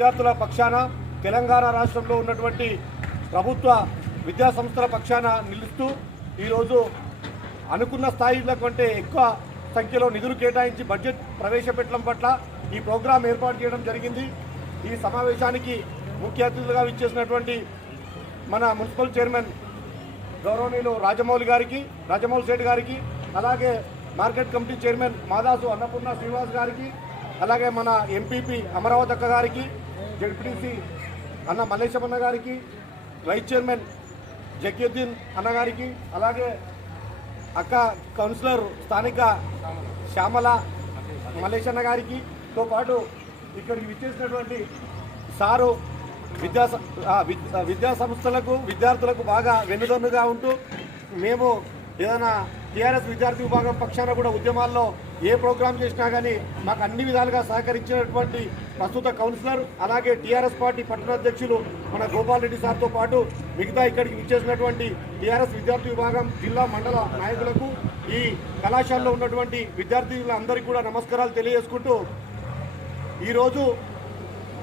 విద్యార్థుల పక్షాన తెలంగాణ రాష్ట్రంలో ఉన్నటువంటి ప్రభుత్వ విద్యా సంస్థల పక్షాన నిలుస్తూ ఈరోజు అనుకున్న స్థాయిల కంటే ఎక్కువ సంఖ్యలో నిధులు కేటాయించి బడ్జెట్ ప్రవేశపెట్టడం పట్ల ఈ ప్రోగ్రాం ఏర్పాటు చేయడం జరిగింది। ఈ సమావేశానికి ముఖ్య అతిథులుగా విచ్చేసినటువంటి మన మున్సిపల్ చైర్మన్ గౌరవనీయులు రాజమౌళి శెట్టి గారికి, అలాగే market committee chairman Madasu Annapurna Srinivas గారికి, అలాగే మన ఎంపీపీ అమరావతి అక్క గారికి, జెడ్పీటీసీ అన్న మల్లేశమన్న గారికి, వైస్ చైర్మన్ జకీయుద్దీన్ అన్నగారికి, అలాగే అక్క కౌన్సిలర్ స్థానిక శ్యామల మల్లేశన్న గారికి తో పాటు ఇక్కడికి విచ్చేసినటువంటి సారు విద్యా సంస్థలకు విద్యార్థులకు బాగా వెన్నుదన్నుగా ఉంటూ మేము ఏదైనా టీఆర్ఎస్ విద్యార్థి విభాగం పక్షాన కూడా ఉద్యమాల్లో ఏ ప్రోగ్రాం చేసినా కానీ మాకు అన్ని విధాలుగా సహకరించినటువంటి ప్రస్తుత కౌన్సిలర్, అలాగే టీఆర్ఎస్ పార్టీ పట్టణ అధ్యక్షులు మన గోపాల్ రెడ్డి సార్తో పాటు మిగతా ఇక్కడికి విచ్చేసినటువంటి టీఆర్ఎస్ విద్యార్థి విభాగం జిల్లా మండల నాయకులకు, ఈ కళాశాలలో ఉన్నటువంటి విద్యార్థులందరికీ కూడా నమస్కారాలు తెలియజేసుకుంటూ ఈరోజు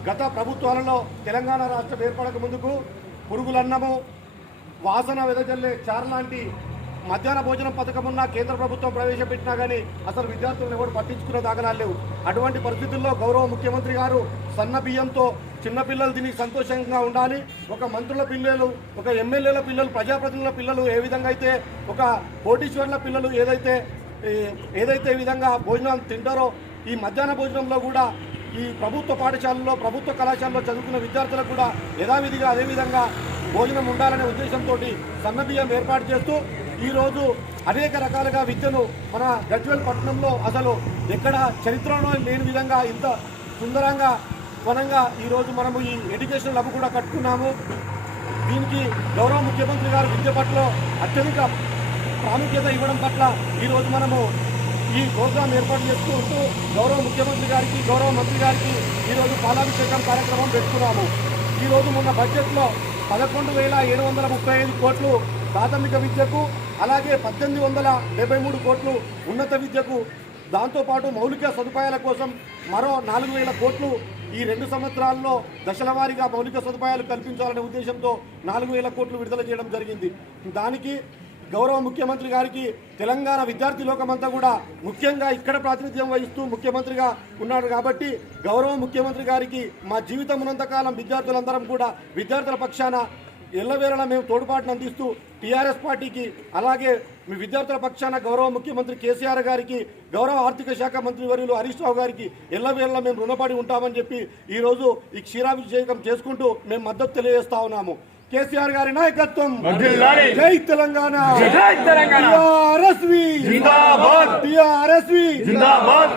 గత ప్రభుత్వాలలో తెలంగాణ రాష్ట్రం ఏర్పడక ముందుకు పురుగులన్నము, వాసన వెదజల్లే చార్లాంటి మధ్యాహ్న భోజనం పథకం ఉన్న కేంద్ర ప్రభుత్వం ప్రవేశపెట్టినా కానీ అసలు విద్యార్థులను ఎవరు పట్టించుకునే దాఖలాలు లేవు। అటువంటి పరిస్థితుల్లో గౌరవ ముఖ్యమంత్రి గారు సన్న బియ్యంతో చిన్నపిల్లలు తిని సంతోషంగా ఉండాలి, ఒక మంత్రుల పిల్లలు, ఒక ఎమ్మెల్యేల పిల్లలు, ప్రజాప్రతినిధుల పిల్లలు ఏ విధంగా అయితే, ఒక కోటీశ్వర్ల పిల్లలు ఏదైతే విధంగా భోజనాలు తింటారో ఈ మధ్యాహ్న భోజనంలో కూడా ఈ ప్రభుత్వ పాఠశాలలో, ప్రభుత్వ కళాశాలలో చదువుకున్న విద్యార్థులకు కూడా యథావిధిగా అదేవిధంగా భోజనం ఉండాలనే ఉద్దేశంతో సన్నబియ్యం ఏర్పాటు చేస్తూ ఈరోజు అనేక రకాలుగా విద్యను మన గజ్వేల్ పట్టణంలో అసలు ఎక్కడ చరిత్రలో లేని విధంగా ఇంత సుందరంగా వనంగా ఈరోజు మనము ఈ ఎడ్యుకేషన్ లబ్ కూడా కట్టుకున్నాము। దీనికి గౌరవ ముఖ్యమంత్రి గారు విద్య పట్ల అత్యధిక ప్రాముఖ్యత ఇవ్వడం పట్ల ఈరోజు మనము ఈ ప్రోగ్రాం ఏర్పాటు చేసుకుంటూ గౌరవ ముఖ్యమంత్రి గారికి, గౌరవ మంత్రి గారికి ఈరోజు పాలాభిషేకం కార్యక్రమం పెట్టుకున్నాము। ఈరోజు మొన్న బడ్జెట్లో 11,735 కోట్లు ప్రాథమిక విద్యకు, అలాగే 1,873 కోట్లు ఉన్నత విద్యకు, దాంతోపాటు మౌలిక సదుపాయాల కోసం మరో 4,000 కోట్లు ఈ 2 సంవత్సరాల్లో దశల వారీగా మౌలిక సదుపాయాలు కల్పించాలనే ఉద్దేశంతో 4,000 కోట్లు విడుదల చేయడం జరిగింది। దానికి గౌరవ ముఖ్యమంత్రి గారికి తెలంగాణ విద్యార్థి లోకమంతా కూడా ముఖ్యంగా ఇక్కడ ప్రాతినిధ్యం వహిస్తూ ముఖ్యమంత్రిగా ఉన్నాడు కాబట్టి గౌరవ ముఖ్యమంత్రి గారికి మా జీవితం ఉన్నంతకాలం విద్యార్థులందరం కూడా విద్యార్థుల పక్షాన ఎల్లవేళలా మేము తోడ్పాటును అందిస్తూ టీఆర్ఎస్ పార్టీకి, అలాగే మీ విద్యార్థుల పక్షాన గౌరవ ముఖ్యమంత్రి కేసీఆర్ గారికి, గౌరవ ఆర్థిక శాఖ మంత్రి వర్యులు హరీష్ రావు గారికి ఎల్లవేళలా మేము రుణపడి ఉంటామని చెప్పి ఈరోజు ఈ క్షీరాభిషేకం చేసుకుంటూ మేము మద్దతు తెలియజేస్తా ఉన్నాము। కేసీఆర్ గారి నాయకత్వం, జై తెలంగాణ, టీఆర్ఎస్వి జిందాబాద్, టీఆర్ఎస్వి జిందాబాద్।